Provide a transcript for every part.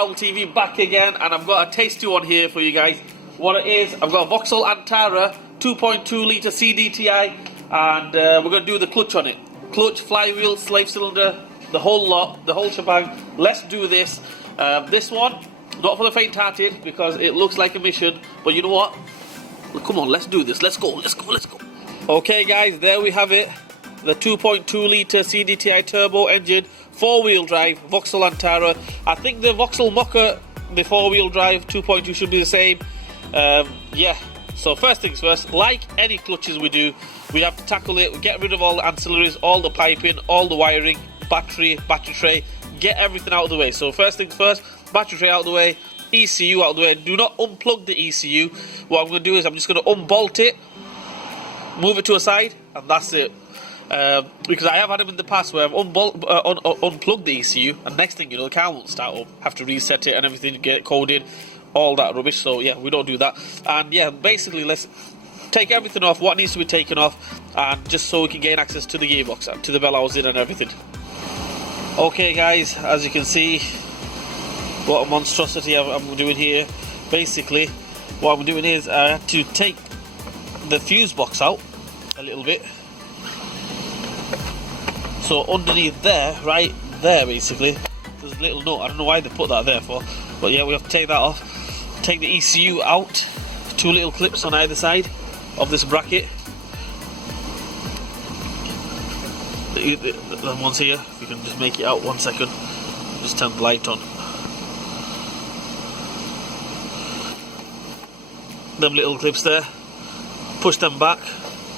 Travel TV back again, and I've got a tasty one here for you guys. What it is, I've got a Vauxhall Antara 2.2 litre cdti, and we're going to do the clutch on it. Clutch, flywheel, slave cylinder, the whole lot, the whole shebang. Let's do this. This one, not for the faint-hearted, because it looks like a mission, but you know what? Come on, let's do this. Let's go, let's go, let's go. Okay guys, there we have it. The 2.2 litre cdti turbo engine, 4-wheel drive, Vauxhall Antara. I think the Vauxhall Mocha, the 4-wheel drive 2.2 should be the same. Yeah, so first things first, like any clutches we do, we have to tackle it, get rid of all the ancillaries, all the piping, all the wiring, battery tray, get everything out of the way. So first things first, battery tray out of the way, ECU out of the way. Do not unplug the ECU. What I'm going to do is I'm just going to unbolt it, move it to a side, and that's it. Because I have had them in the past where I've unplugged the ECU, and next thing you know, the car won't start up. Have to reset it and everything, get it coded, all that rubbish. So yeah, we don't do that. And yeah, basically let's take everything off, what needs to be taken off, and just so we can gain access to the gearbox, to the bell housing and everything. Okay guys, as you can see, what a monstrosity I'm doing here. Basically, what I'm doing is I had to take the fuse box out a little bit. So underneath there, right there basically, there's a little note. I don't know why they put that there for, but yeah, we have to take that off. Take the ECU out, 2 little clips on either side of this bracket. The one's here, if you can just make it out 1 second. Just turn the light on. Them little clips there, push them back,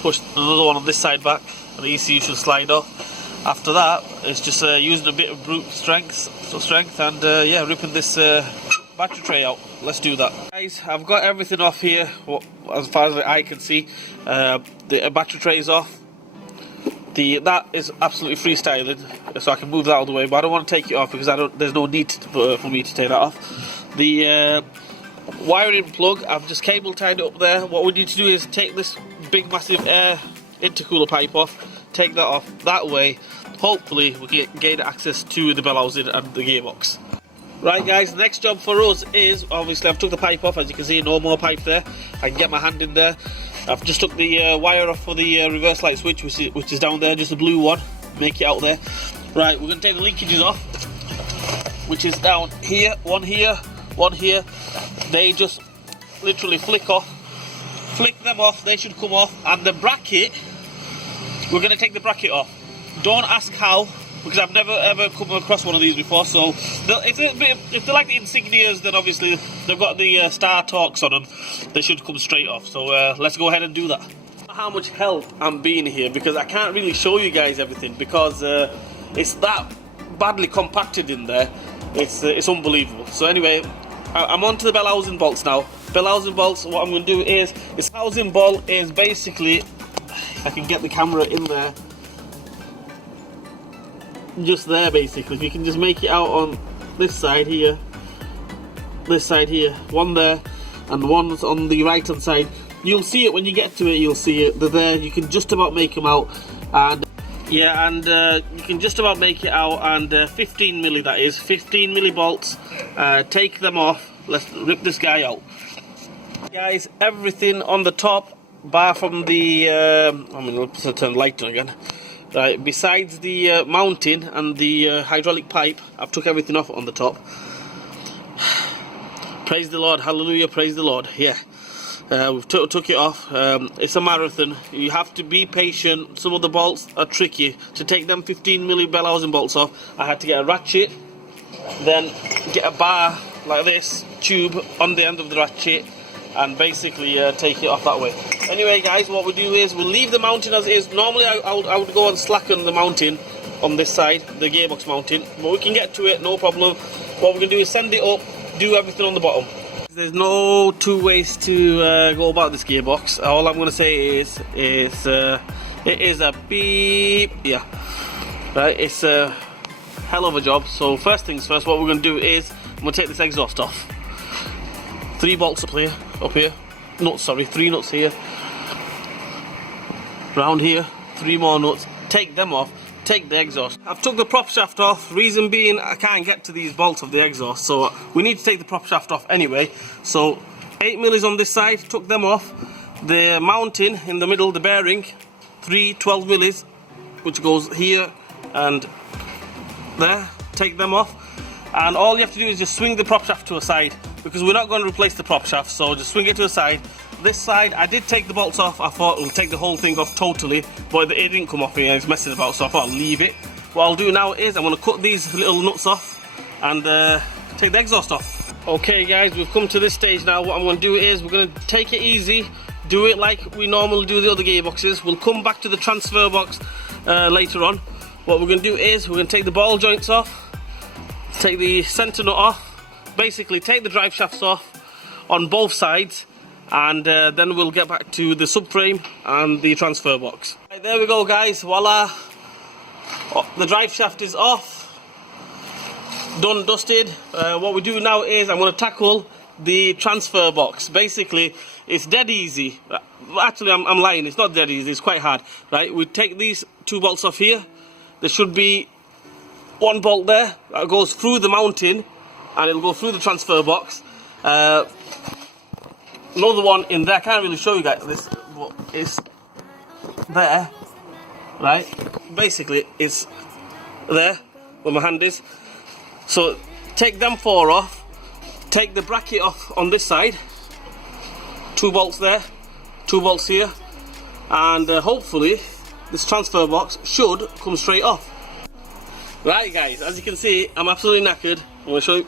push another one on this side back, and the ECU should slide off. After that, it's just using a bit of brute strength and yeah, ripping this battery tray out. Let's do that. Guys, I've got everything off here, as far as I can see. The battery tray is off. That is absolutely freestyling, so I can move that out of the way, but I don't want to take it off because there's no need for me to take that off. The wiring plug, I've just cable tied it up there. What we need to do is take this big massive air intercooler pipe off, take that off. That way, hopefully we can gain access to the bell housing and the gearbox. Right guys, the next job for us is, obviously I've took the pipe off, as you can see, no more pipe there. I can get my hand in there. I've just took the wire off for the reverse light switch, which is down there, just a blue one. Make it out there. Right, we're going to take the linkages off, which is down here, one here, one here. They just literally flick off. Flick them off, they should come off. And the bracket, we're going to take the bracket off. Don't ask how, because I've never ever come across one of these before. So if they're like the insignias, then obviously they've got the Star Talks on them. They should come straight off. So let's go ahead and do that. How much help I'm being here, because I can't really show you guys everything because it's that badly compacted in there. It's unbelievable. So anyway, I'm on to the bell housing bolts now. Bell housing bolts, what I'm going to do is, this housing bolt is basically, if I can get the camera in there, just there basically. If you can just make it out on this side here, one there, and one's on the right hand side. You'll see it when you get to it, you'll see it. They're there, you can just about make them out. And yeah, and you can just about make it out, and 15 milli that is, 15 milli bolts. Take them off, let's rip this guy out. Guys, everything on the top, bar from the, let's turn the light on again. Right, besides the mounting and the hydraulic pipe, I've took everything off on the top. Praise the Lord, hallelujah, praise the Lord, yeah. We've took it off. It's a marathon. You have to be patient. Some of the bolts are tricky. To take them 15 milli bell housing bolts off, I had to get a ratchet, then get a bar like this, tube on the end of the ratchet, and basically take it off that way. Anyway guys, what we do is we'll leave the mounting as is. Normally I would go and slacken the mounting on this side, the gearbox mounting, but we can get to it, no problem. What we're going to do is send it up, do everything on the bottom. There's no two ways to go about this gearbox. All I'm going to say is it is a beep, yeah. Right, it's a hell of a job. So first things first, what we're going to do is I'm going to take this exhaust off. 3 bolts up here. Nuts, sorry, 3 nuts here. Round here, 3 more nuts. Take them off. take the exhaust. I've took the prop shaft off, reason being I can't get to these bolts of the exhaust, so we need to take the prop shaft off anyway. So 8mm is on this side, took them off. The mounting in the middle, the bearing, 3 12mm, which goes here and there, take them off. And all you have to do is just swing the prop shaft to a side, because we're not going to replace the prop shaft, so just swing it to a side. This side, I did take the bolts off. I thought we'll take the whole thing off totally, but it didn't come off here, it's messing about, so I thought I'll leave it. What I'll do now is I'm going to cut these little nuts off and take the exhaust off. Okay guys, we've come to this stage now. What I'm going to do is we're going to take it easy, do it like we normally do the other gearboxes. We'll come back to the transfer box later on. What we're going to do is we're going to take the ball joints off, take the centre nut off, basically take the drive shafts off on both sides, and then we'll get back to the subframe and the transfer box. Right, there we go guys, voila, the drive shaft is off, done, dusted. What we do now is I'm going to tackle the transfer box. Basically it's dead easy. Actually I'm lying, it's not dead easy, it's quite hard. Right, we take these 2 bolts off here. There should be 1 bolt there that goes through the mounting and it'll go through the transfer box. Another one in there, I can't really show you guys this, but it's there, right? Basically it's there where my hand is. So take them 4 off, take the bracket off on this side, 2 bolts there, 2 bolts here, and hopefully this transfer box should come straight off. Right guys, as you can see, I'm absolutely knackered. I'm going to show you,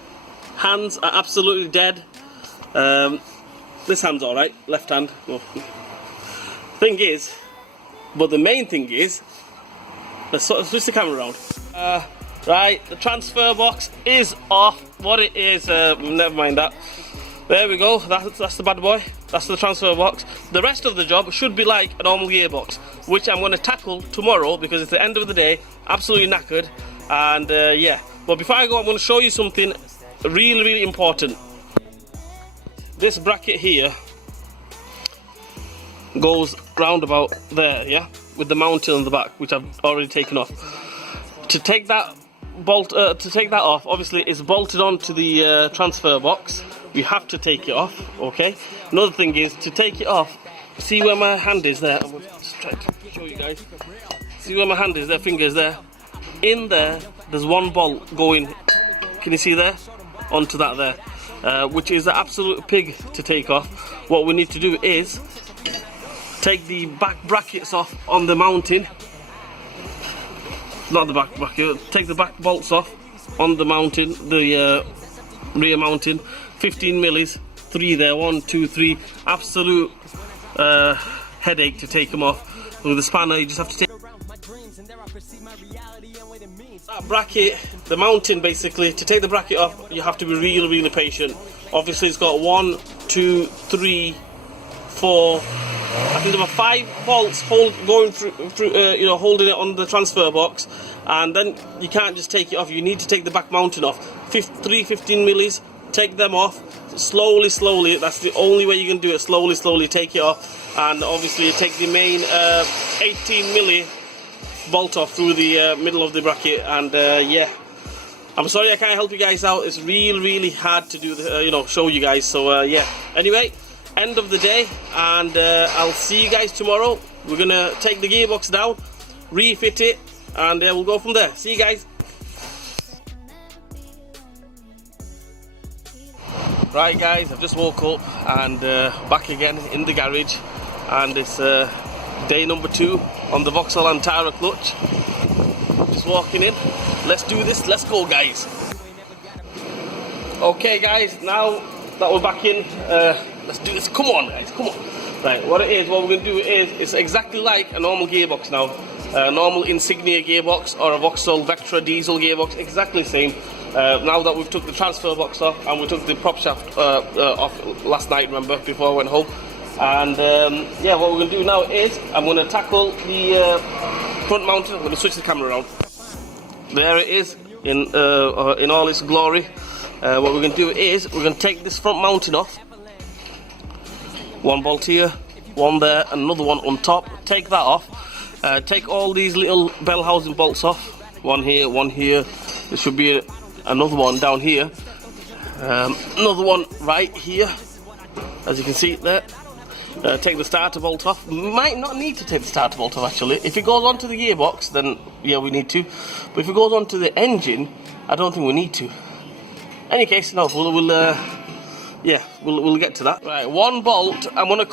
hands are absolutely dead. This hand's alright, left hand. Oh. Thing is, but the main thing is, let's sort of switch the camera around. Right, the transfer box is off. What it is, never mind that. There we go, that's the bad boy. That's the transfer box. The rest of the job should be like a normal gearbox, which I'm going to tackle tomorrow because it's the end of the day, absolutely knackered. And yeah, but before I go, I'm going to show you something really important. This bracket here goes round about there, yeah, with the mounting on the back, which I've already taken off. To take that bolt, to take that off, obviously it's bolted onto the transfer box. You have to take it off, okay? Another thing is to take it off. See where my hand is there? I'm going to try to show you guys. See where my hand is? There, finger is there. In there, there's 1 bolt going. Can you see there? Onto that there. Which is an absolute pig to take off. What we need to do is take the back brackets off on the mounting. Not the back bracket, take the back bolts off on the mounting, the rear mounting. 15mm, 3 there, 1, 2, 3. Absolute headache to take them off. With the spanner, you just have to take that bracket, the mounting basically. To take the bracket off, you have to be really patient. Obviously it's got 1, 2, 3, 4, I think there were 5 bolts going through you know, holding it on the transfer box, and then you can't just take it off. You need to take the back mounting off. 3 15mm, take them off slowly. That's the only way you can do it. Slowly take it off, and obviously take the main 18mm bolt off through the middle of the bracket. And yeah, I'm sorry I can't help you guys out. It's really hard to do the, you know, show you guys. So yeah, anyway, end of the day, and I'll see you guys tomorrow. We're gonna take the gearbox down, refit it, and we'll go from there. See you guys. Right guys, I've just woke up and back again in the garage, and it's day number 2 on the Vauxhall Antara clutch. Just walking in. Let's do this. Let's go, guys. Okay guys, now that we're back in, let's do this. Come on guys, come on. Right, what we're going to do is, it's exactly like a normal gearbox now. A normal Insignia gearbox or a Vauxhall Vectra diesel gearbox, exactly the same. Now that we've took the transfer box off and we took the prop shaft off last night, remember, before I went home. And yeah, what we're going to do now is I'm going to tackle the front mounting. I'm going to switch the camera around. There it is in all its glory. What we're going to do is we're going to take this front mounting off. 1 bolt here, 1 there, and another one on top. Take that off. Take all these little bell housing bolts off. One here, one here. There should be another one down here. Another one right here, as you can see there. Take the starter bolt off. Might not need to take the starter bolt off actually. If it goes onto the gearbox, then yeah, we need to. But if it goes onto the engine, I don't think we need to. Any case, no, we'll get to that. Right, one bolt. I'm gonna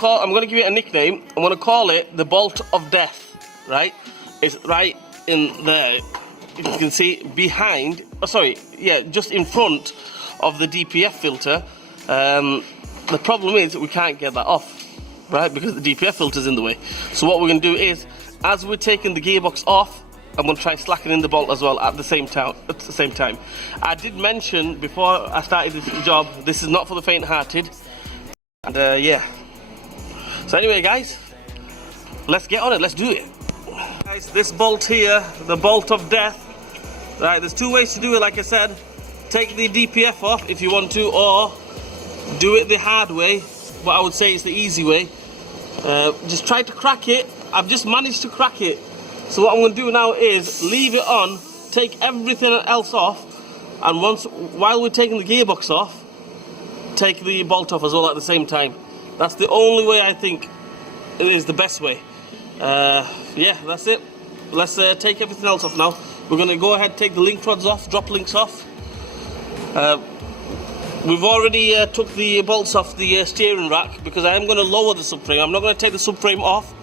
give it a nickname. I'm gonna call it the bolt of death. Right, it's right in there. You can see behind. Oh, sorry, yeah, just in front of the DPF filter. The problem is we can't get that off. Right, because the DPF filter's in the way. So what we're going to do is, as we're taking the gearbox off, I'm going to try slackening the bolt as well at the same time. I did mention before I started this job, this is not for the faint-hearted. And yeah. So anyway, guys, let's get on it. Let's do it. Guys, this bolt here, the bolt of death. Right, there's two ways to do it. Like I said, take the DPF off if you want to, or do it the hard way. But I would say it's the easy way. Just try to crack it. I've just managed to crack it. So what I'm going to do now is leave it on, take everything else off, and while we're taking the gearbox off, take the bolt off as well at the same time. That's the only way I think it is the best way. Yeah, that's it. Let's take everything else off now. We're going to go ahead, take the link rods off, drop links off. We've already took the bolts off the steering rack because I am going to lower the subframe. I'm not going to take the subframe off.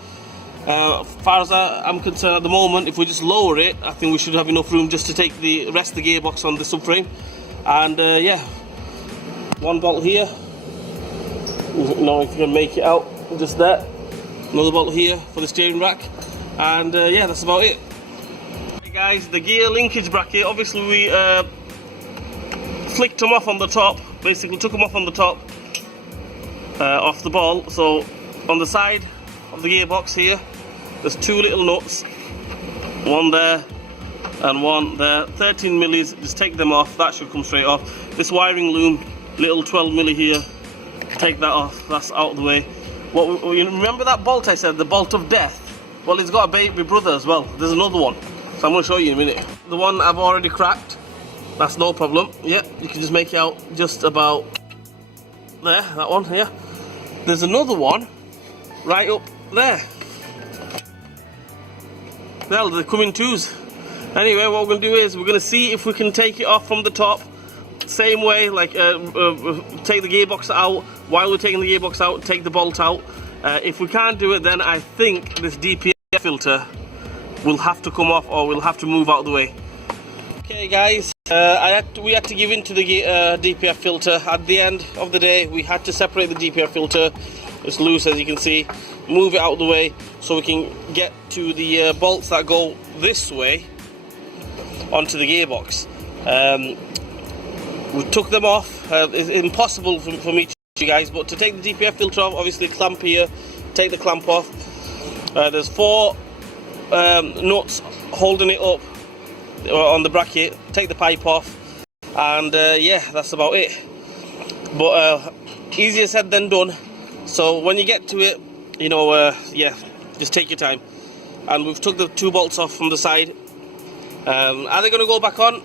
As far as I'm concerned at the moment, if we just lower it, I think we should have enough room just to take the rest of the gearbox on the subframe. And yeah, one bolt here. Now if you can make it out, just that. Another bolt here for the steering rack. And yeah, that's about it. Hey guys, the gear linkage bracket, obviously we flicked them off on the top, basically took them off on the top, off the ball. So on the side of the gearbox here, there's two little nuts, one there and one there, 13 millis. Just take them off, that should come straight off. This wiring loom, little 12 milli here, take that off, that's out of the way. You remember that bolt I said, the bolt of death? Well, it's got a baby brother as well. There's another one, so I'm going to show you in a minute. The one I've already cracked, that's no problem. Yeah, you can just make it out just about there, that one here. There's another one right up there. Well, they come in twos. Anyway, what we're going to do is we're going to see if we can take it off from the top. Same way, like take the gearbox out. While we're taking the gearbox out, take the bolt out. If we can't do it, then I think this DPF filter will have to come off, or we'll have to move out of the way. Okay guys, we had to give in to the DPF filter. At the end of the day, we had to separate the DPF filter. It's loose, as you can see. Move it out of the way so we can get to the bolts that go this way onto the gearbox. We took them off. It's impossible for me to show you guys, but to take the DPF filter off, obviously clamp here, take the clamp off. There's 4 nuts holding it up on the bracket. Take the pipe off, and yeah, that's about it. But easier said than done. So when you get to it, you know, yeah, just take your time. And we've took the 2 bolts off from the side. Are they going to go back on?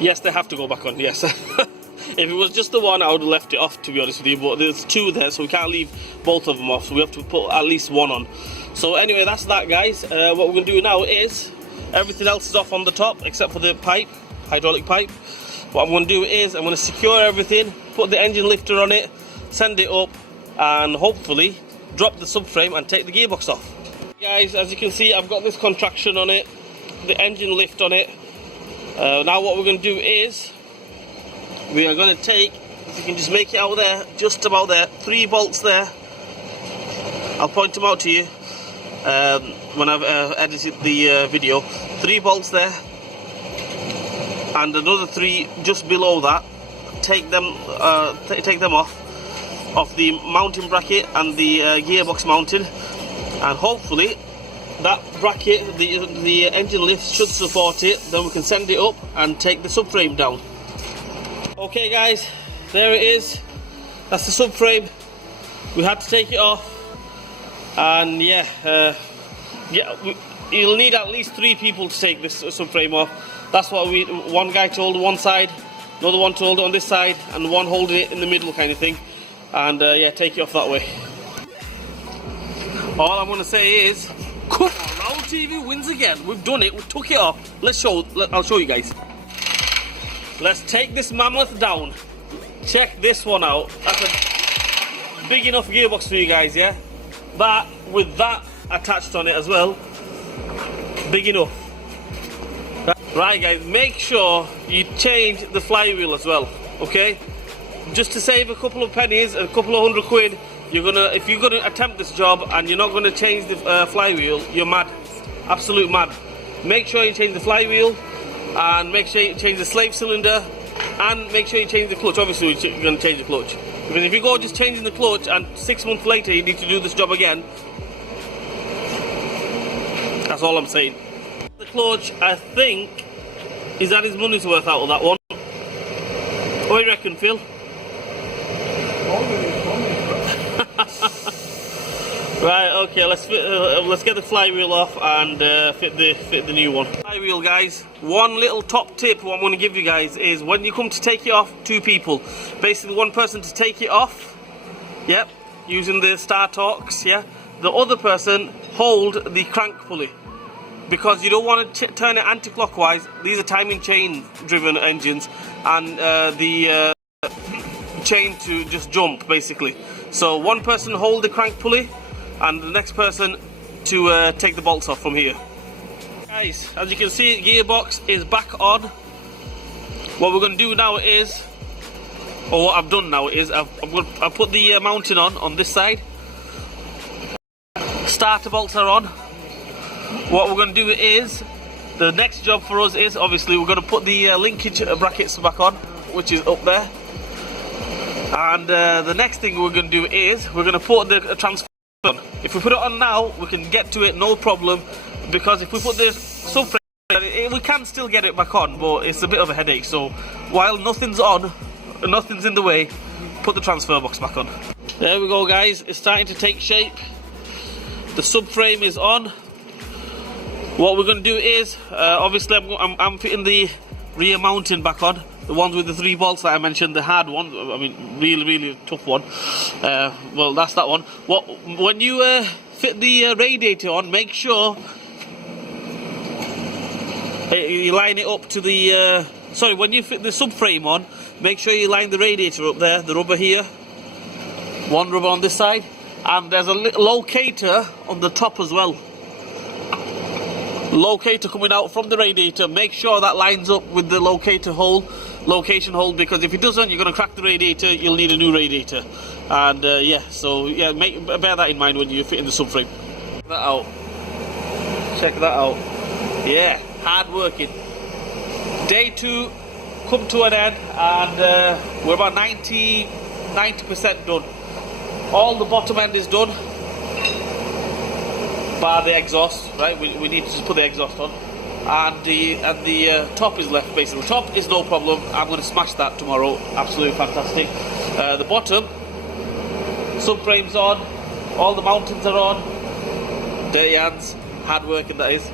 Yes, they have to go back on, yes. If it was just the one, I would have left it off, to be honest with you. But there's 2 there, so we can't leave both of them off. So we have to put at least one on. So anyway, that's that, guys. What we're going to do now is, everything else is off on the top, except for the pipe, hydraulic pipe. What I'm going to do is, I'm going to secure everything, put the engine lifter on it, send it up, and hopefully drop the subframe and take the gearbox off. Guys, as you can see, I've got this contraction on it, the engine lift on it. Now what we're going to do is, we are going to take, if you can just make it out there, just about there, 3 bolts there. I'll point them out to you when I've edited the video. 3 bolts there, and another 3 just below that. Take them off the mounting bracket and the gearbox mounting, and hopefully that bracket, the engine lift should support it. Then we can send it up and take the subframe down. Okay guys, there it is. That's the subframe. We had to take it off, and yeah, Yeah, you'll need at least 3 people to take this subframe off. That's what we, one guy to hold one side, another one to hold it on this side, and one holding it in the middle kind of thing. And yeah, take it off that way. All I'm going to say is, come on, Raul TV wins again. We've done it, we took it off. I'll show you guys. Let's take this mammoth down. Check this one out. That's a big enough gearbox for you guys, yeah? That, with that attached on it as well, big enough. Right guys, make sure you change the flywheel as well, okay? Just to save a couple of pennies, a couple of £100, if you're gonna attempt this job and you're not gonna change the flywheel, you're mad, absolute mad. Make sure you change the flywheel, and make sure you change the slave cylinder, and make sure you change the clutch. Obviously you're gonna change the clutch, because if you go just changing the clutch and 6 months later you need to do this job again, that's all I'm saying. The clutch, I think, is that his money's worth out of that one. What do you reckon, Phil? Right, okay, let's get the flywheel off and fit the new one. Flywheel, guys. One little top tip what I'm going to give you guys is when you come to take it off, 2 people. Basically, one person to take it off, yep, using the star torques, yeah. The other person hold the crank pulley, because you don't want to turn it anti-clockwise. These are timing chain driven engines, and the chain to just jump basically. So one person hold the crank pulley and the next person to take the bolts off from here. Guys, as you can see, gearbox is back on. What we're going to do now is, or what I've done now is, I've put the mounting on this side. Starter bolts are on. What we're going to do is, the next job for us is, obviously we're going to put the linkage brackets back on, which is up there. And the next thing we're going to do is, we're going to put the transfer on. If we put it on now, we can get to it no problem, because if we put the subframe, we can still get it back on, but it's a bit of a headache. So while nothing's on, nothing's in the way, put the transfer box back on. There we go guys, it's starting to take shape. The subframe is on. What we're going to do is, obviously I'm fitting the rear mounting back on, the ones with the 3 bolts that I mentioned, the hard one, I mean really tough one. Well, that's that one. When you fit the radiator on, make sure you line it up to the, sorry, when you fit the subframe on, make sure you line the radiator up there, the rubber here, one rubber on this side, and there's a little locator on the top as well. Locator coming out from the radiator, make sure that lines up with the location hole, because if it doesn't, you're going to crack the radiator, you'll need a new radiator. And yeah, so yeah, bear that in mind when you're fitting the subframe. Check that out. Check that out. Yeah, hard working. Day 2 come to an end, and we're about 90% done. All the bottom end is done, bar the exhaust, right? We need to just put the exhaust on, and the top is left basically. The top is no problem. I'm going to smash that tomorrow. Absolutely fantastic. The bottom subframe's on, all the mountings are on. Dirty hands, hard working that is.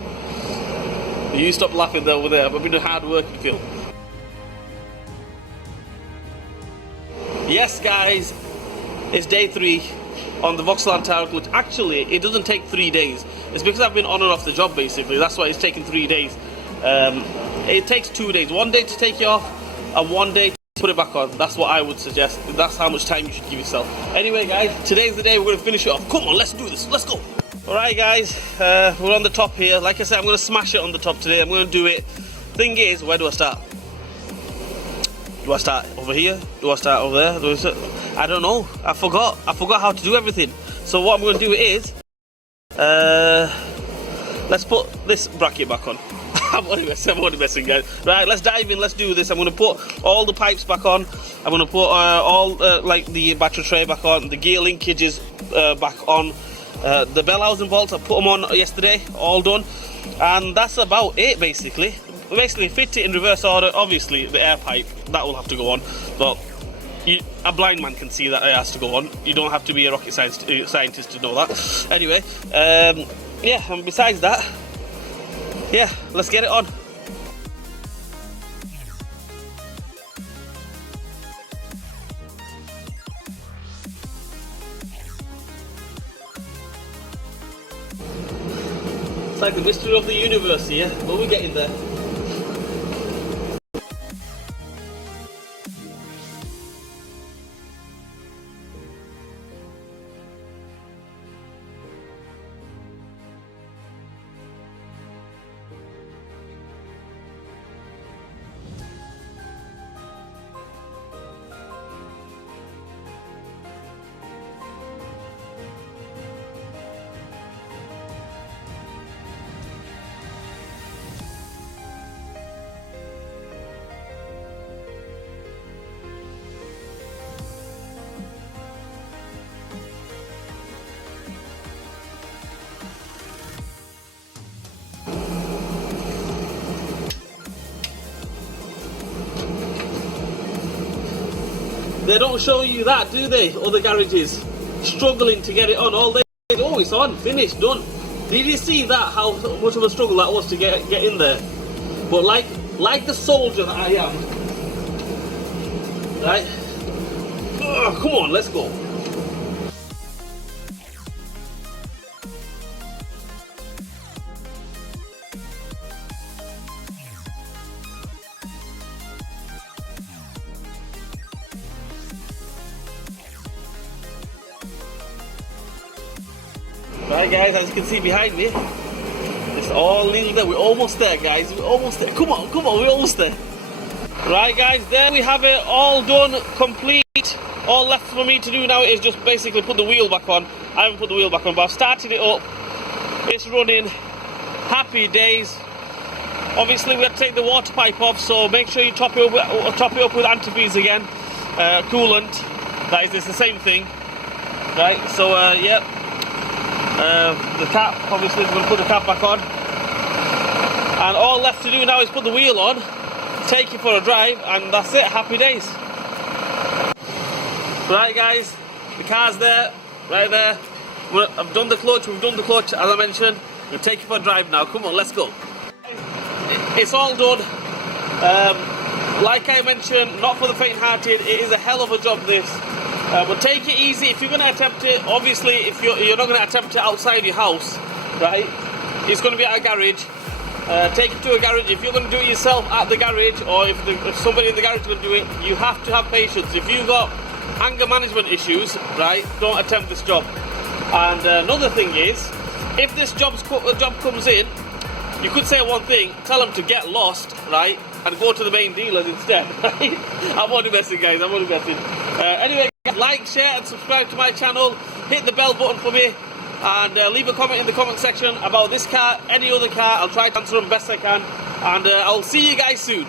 You stop laughing over there. I've been a hard working Phil. Yes, guys, it's day 3. On the Vauxhall Antara clutch. Actually, it doesn't take 3 days. It's because I've been on and off the job basically. That's why it's taken 3 days. It takes 2 days. 1 day to take it off and 1 day to put it back on. That's what I would suggest. That's how much time you should give yourself. Anyway guys, today's the day we're going to finish it off. Come on, let's do this. Let's go. Alright guys, we're on the top here. Like I said, I'm going to smash it on the top today. I'm going to do it. Thing is, where do I start? Do I start over here? Do I start over there? I don't know. I forgot how to do everything. So what I'm going to do is, let's put this bracket back on. I'm only messing, guys. Right, let's dive in. Let's do this. I'm going to put all the pipes back on. I'm going to put all like the battery tray back on, the gear linkages back on, the bellhousing bolts. I put them on yesterday, all done, and that's about it basically. Basically fit it in reverse order. Obviously the air pipe, that will have to go on, but a blind man can see that it has to go on. You don't have to be a rocket scientist to know that. Anyway, yeah, and besides that, yeah, let's get it on. It's like the mystery of the universe here, but we're getting there. They don't show you that, do they? Other garages struggling to get it on all day. Oh, it's on, finished, done. Did you see that? How much of a struggle that was to get in there? But like the soldier that I am, right? Oh, come on, let's go. Right guys, as you can see behind me, it's all nearly there. We're almost there guys, we're almost there. Come on, we're almost there. Right guys, there we have it, all done, complete. All left for me to do now is just basically put the wheel back on. I haven't put the wheel back on, but I've started it up. It's running, happy days. Obviously we have to take the water pipe off, so make sure you top it up with antifreeze again, coolant. That is, it's the same thing. Right, so yeah. The cap, obviously we're going to put the cap back on, and all left to do now is put the wheel on, take it for a drive, and that's it, happy days. Right guys, the car's there, right there. I've done the clutch, we've done the clutch as I mentioned. We'll take it for a drive now, come on, let's go. It's all done. Like I mentioned, not for the faint-hearted, it is a hell of a job this. But take it easy if you're going to attempt it. Obviously, if you're not going to attempt it outside your house, right? It's going to be at a garage. Take it to a garage. If you're going to do it yourself at the garage, or if somebody in the garage is going to do it, you have to have patience. If you've got anger management issues, right, don't attempt this job. And another thing is, if this job comes in, you could say one thing, tell them to get lost, right, and go to the main dealers instead, right? I'm only messing, guys, I'm only messing. Anyway, like, share and subscribe to my channel, hit the bell button for me, and leave a comment in the comment section about this car, any other car. I'll try to answer them best I can, and I'll see you guys soon.